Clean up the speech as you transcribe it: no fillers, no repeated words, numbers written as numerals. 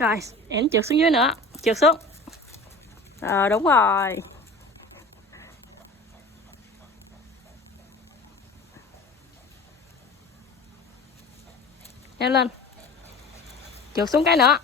Rồi em trượt xuống dưới nữa, trượt xuống. Đúng rồi. Leo lên, trượt xuống cái nữa.